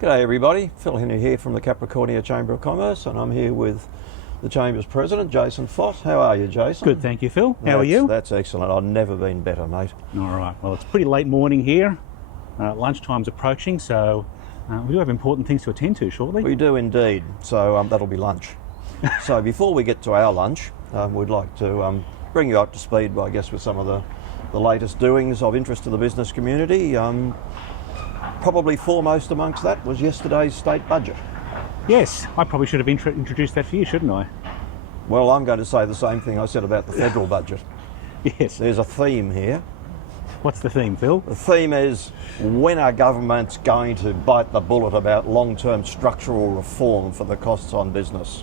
G'day everybody, Phil Henry here from the Capricornia Chamber of Commerce, and I'm here with the Chamber's President, Jason Foss. How are you, Jason? Good, thank you, Phil. How are you? That's excellent. I've never been better, mate. All right, well, it's pretty late morning here. Lunchtime's approaching, so we do have important things to attend to shortly. We do indeed, so that'll be lunch. So before we get to our lunch, we'd like to bring you up to speed, I guess, with some of the latest doings of interest to the business community. Probably foremost amongst that was yesterday's state budget. Yes, I probably should have introduced that for you, shouldn't I? Well, I'm going to say the same thing I said about the federal budget. Yes. There's a theme here. What's the theme, Phil? The theme is, when are governments going to bite the bullet about long-term structural reform for the costs on business?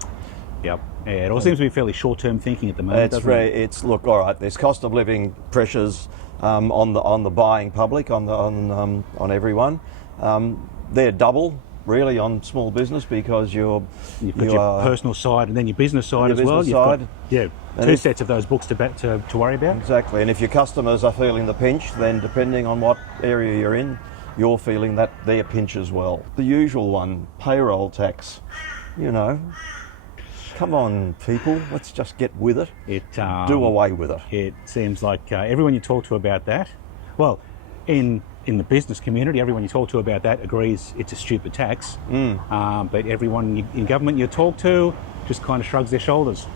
Yep. Yeah, it all seems to be fairly short-term thinking at the moment, doesn't it? Look, all right, there's cost of living pressures on the buying public, on everyone. They're double, really, on small business, because you've got your personal side and then your business side as well. You've got two sets of those books to worry about. Exactly, and if your customers are feeling the pinch, then depending on what area you're in, you're feeling their pinch as well. The usual one, payroll tax, you know. Come on, people, let's just get with it. Do away with it. It seems like everyone you talk to about that, well, in the business community, everyone you talk to about that agrees it's a stupid tax. But everyone in government you talk to just kind of shrugs their shoulders.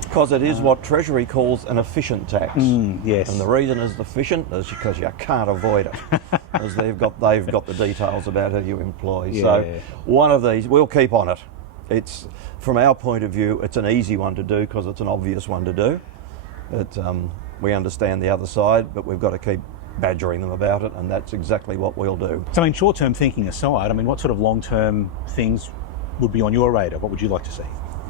Because it is what Treasury calls an efficient tax. Yes. And the reason it's efficient is because you can't avoid it. Because they've got the details about who you employ. Yeah. So one of these, we'll keep on it. It's, from our point of view, it's an easy one to do because it's an obvious one to do. We understand the other side, but we've got to keep badgering them about it, and that's exactly what we'll do. So, short-term thinking aside, what sort of long-term things would be on your radar? What would you like to see?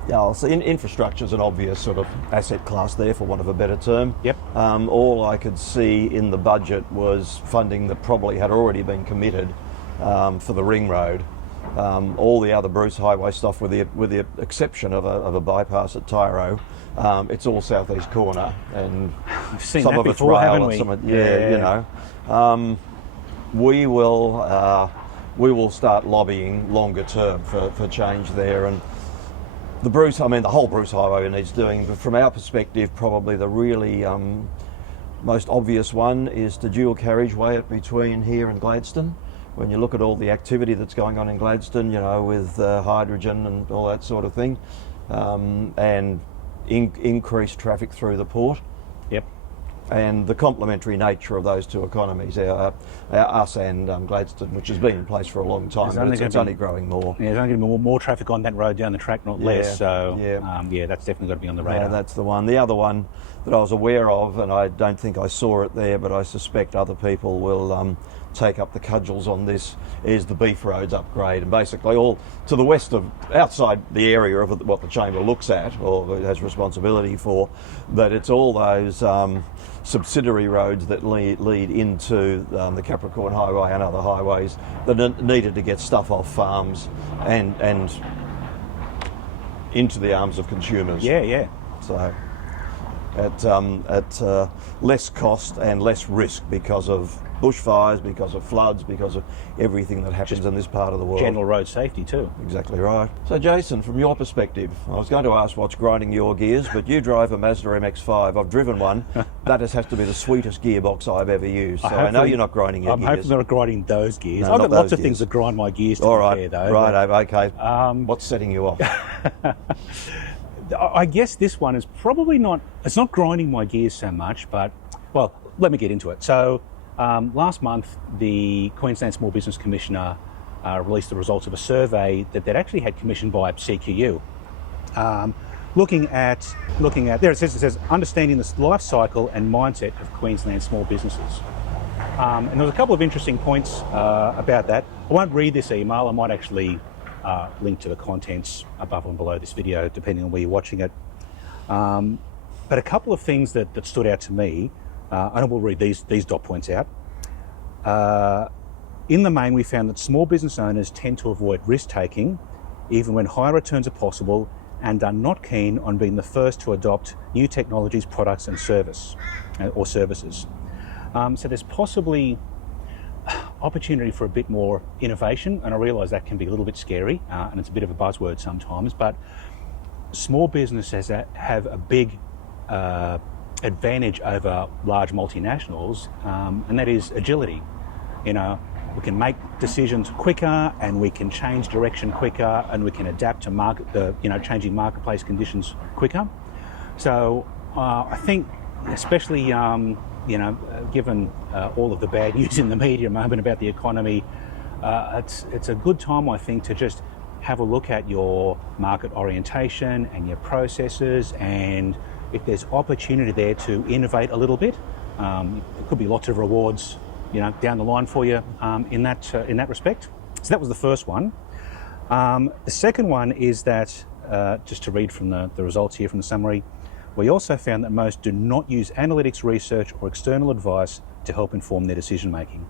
Yeah, so infrastructure's an obvious sort of asset class there, for want of a better term. Yep. All I could see in the budget was funding that probably had already been committed for the ring road. All the other Bruce Highway stuff, with the exception of a bypass at Tyro, it's all southeast corner, and I've seen some that of it's before, rail, haven't and we? some of, you know. We will start lobbying longer term for change there, and the whole Bruce Highway needs doing. But from our perspective, probably the really most obvious one is the dual carriageway between here and Gladstone. When you look at all the activity that's going on in Gladstone, you know, with hydrogen and all that sort of thing, and increased traffic through the port. Yep. And the complementary nature of those two economies, us and Gladstone, which has been in place for a long time, but it's only growing more. Yeah, there's only going to be more traffic on that road down the track, not less. So, that's definitely got to be on the radar. Yeah, that's the one. The other one that I was aware of, and I don't think I saw it there, but I suspect other people will take up the cudgels on this, is the beef roads upgrade, and basically all to the west of, outside the area of what the Chamber looks at or has responsibility for, but it's all those subsidiary roads that lead into the Capricorn Highway and other highways that needed to get stuff off farms and into the arms of consumers. Yeah. So at less cost and less risk because of bushfires, because of floods, because of everything that happens in this part of the world. General road safety too. Exactly right. So Jason, from your perspective, I was going to ask what's grinding your gears, but you drive a Mazda MX-5. I've driven one. That has to be the sweetest gearbox I've ever used. So I know you're not grinding your gears. I'm hoping they're not grinding those gears. No, I've got lots of things that grind my gears to be fair, though. Right, okay. What's setting you off? I guess this one is probably not, it's not grinding my gears so much, but, well, let me get into it. So, last month, the Queensland Small Business Commissioner released the results of a survey that they'd actually had commissioned by CQU. Looking at there it says understanding the life cycle and mindset of Queensland small businesses. And there was a couple of interesting points about that. I won't read this email. I might actually link to the contents above and below this video, depending on where you're watching it. But a couple of things that stood out to me, and I will read these dot points out. In the main, we found that small business owners tend to avoid risk-taking, even when high returns are possible, and are not keen on being the first to adopt new technologies, products and services. So there's possibly opportunity for a bit more innovation, and I realise that can be a little bit scary, and it's a bit of a buzzword sometimes, but small businesses have a big advantage over large multinationals, and that is agility. You know, we can make decisions quicker, and we can change direction quicker, and we can adapt to changing marketplace conditions quicker. So I think, especially given all of the bad news in the media at the moment about the economy, it's a good time, I think, to just have a look at your market orientation and your processes, and if there's opportunity there to innovate a little bit, there could be lots of rewards, down the line for you in that respect. So that was the first one. The second one is that, just to read from the results here from the summary, we also found that most do not use analytics research or external advice to help inform their decision making.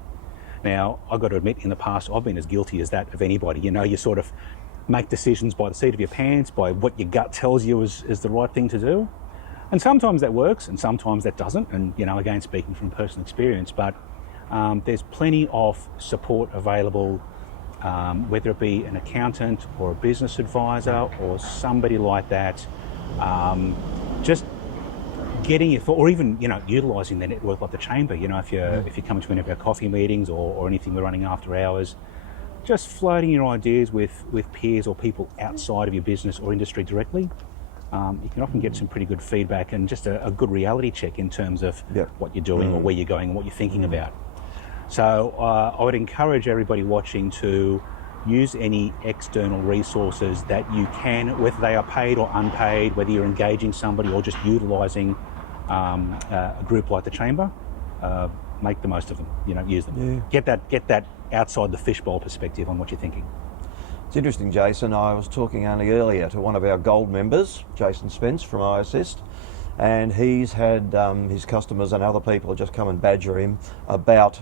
Now, I've got to admit, in the past, I've been as guilty as that of anybody. You sort of make decisions by the seat of your pants, by what your gut tells you is the right thing to do. And sometimes that works, and sometimes that doesn't. And, again, speaking from personal experience, but there's plenty of support available, whether it be an accountant or a business advisor or somebody like that. Just getting your thought, or even utilising the network like the chamber. If you come to any of our coffee meetings or anything we're running after hours, just floating your ideas with peers or people outside of your business or industry directly. You can often get some pretty good feedback and just a good reality check in terms of what you're doing or where you're going and what you're thinking about. So I would encourage everybody watching to use any external resources that you can, whether they are paid or unpaid, whether you're engaging somebody or just utilising a group like the Chamber. Make the most of them, use them. Get that outside the fishbowl perspective on what you're thinking. It's interesting, Jason. I was talking only earlier to one of our gold members, Jason Spence from Iassist, and he's had his customers and other people just come and badger him about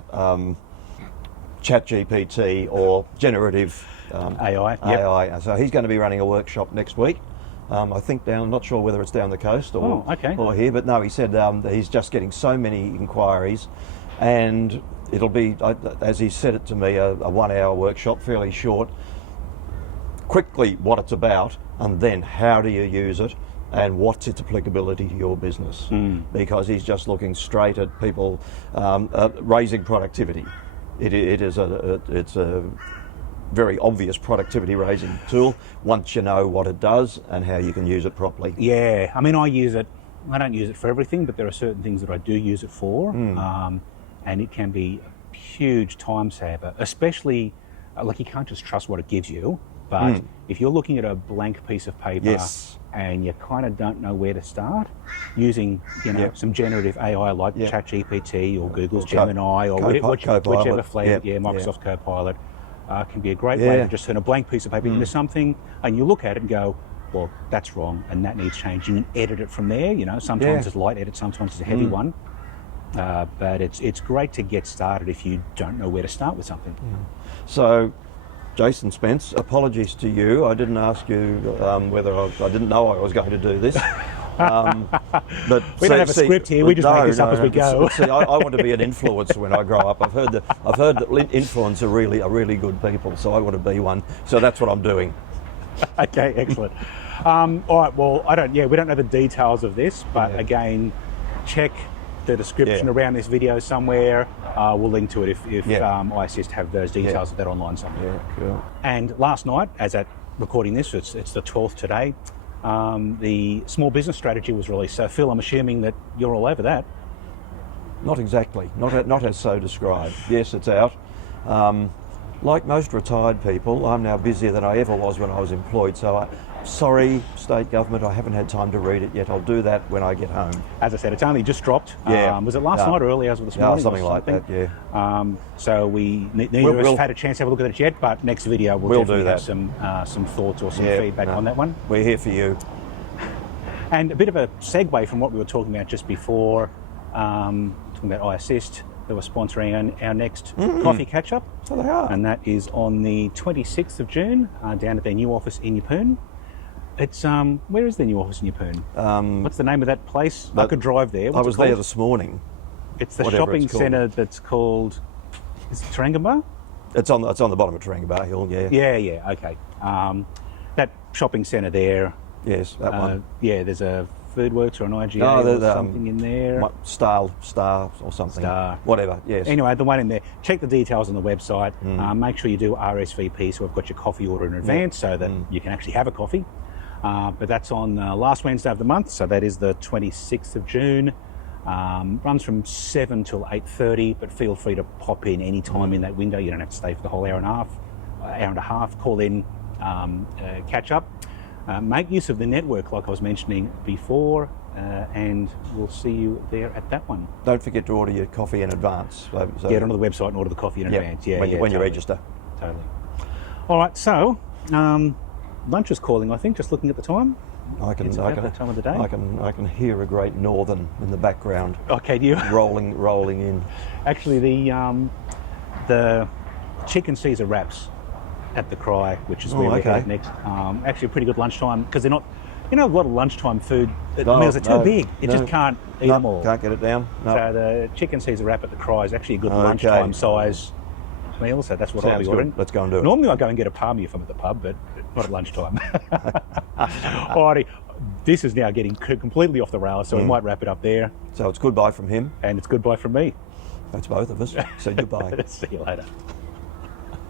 ChatGPT or generative AI. So he's going to be running a workshop next week. I think I'm not sure whether it's down the coast or here, but no, he said that he's just getting so many inquiries, and it'll be, as he said it to me, a 1 hour workshop, fairly short. Quickly what it's about, and then how do you use it, and what's its applicability to your business. Because he's just looking straight at people raising productivity. It's a very obvious productivity raising tool once you know what it does and how you can use it properly. Yeah, I mean, I don't use it for everything, but there are certain things that I do use it for, and it can be a huge time saver, especially like you can't just trust what it gives you. But if you're looking at a blank piece of paper and you kind of don't know where to start, using some generative AI like ChatGPT or Google's Gemini or whichever flavor, Microsoft Copilot, can be a great way to just turn a blank piece of paper into something, and you look at it and go, well, that's wrong and that needs changing, and edit it from there. Sometimes it's a light edit, sometimes it's a heavy one. But it's great to get started if you don't know where to start with something. So, Jason Spence, apologies to you. I didn't ask you whether I didn't know I was going to do this. But we don't have a script here. We just make this up as we go. See, I want to be an influencer when I grow up. I've heard that influencers are really good people, so I want to be one. So that's what I'm doing. Okay, excellent. All right. Well, we don't know the details of this, but again, check the description around this video somewhere. We'll link to it if Iassist have those details of that online somewhere. Yeah, cool. And last night, as at recording this, it's the 12th today, the Small Business Strategy was released. So Phil, I'm assuming that you're all over that. Not exactly, not as so described. Yes, it's out. Like most retired people, I'm now busier than I ever was when I was employed, so sorry, state government, I haven't had time to read it yet. I'll do that when I get home. As I said, it's only just dropped. Was it last night or early as of this morning? Something like that, So we neither of us have had a chance to have a look at it yet, but next video we'll definitely have some thoughts or some feedback on that one. We're here for you. And a bit of a segue from what we were talking about just before, talking about Iassist, that we're sponsoring our next coffee catch-up. So they are. And that is on the 26th of June, down at their new office in Yeppoon. It's, where is their new office in Yeppoon? What's the name of that place? I could drive there. I was there this morning. It's the shopping centre that's called Is it Tarangambar? It's on the bottom of Tarangambar Hill. Yeah. Yeah, okay. That shopping centre there. Yes, that one. Yeah, there's a Foodworks or an IGA or something in there. Star or something. Star. Whatever, yes. Anyway, the one in there. Check the details on the website. Make sure you do RSVP so I've got your coffee order in advance so that you can actually have a coffee. But that's on last Wednesday of the month, so that is the 26th of June. Runs from 7 till 8:30, but feel free to pop in any time in that window. You don't have to stay for the whole hour and a half. Call in, catch up. Make use of the network like I was mentioning before, and we'll see you there at that one. Don't forget to order your coffee in advance. So get onto the website and order the coffee in advance. When you register. Totally. All right, so lunch is calling, I think, just looking at the time. It's about that time of the day. I can hear a great northern in the background. Okay, do you? rolling in. Actually, the chicken Caesar wraps at the Cry, which is where we're headed next. Actually, a pretty good lunchtime because they're not. You know, a lot of lunchtime food meals are too big. You just can't eat them all. Can't get it down. No. So the chicken Caesar wrap at the Cry is actually a good lunchtime size meal. So that's what I'll be ordering. Let's go and do it. Normally, I go and get a palmy if I'm at the pub, but not at lunchtime. Alrighty, this is now getting completely off the rails, so we might wrap it up there. So it's goodbye from him. And it's goodbye from me. That's both of us. So goodbye. See you later.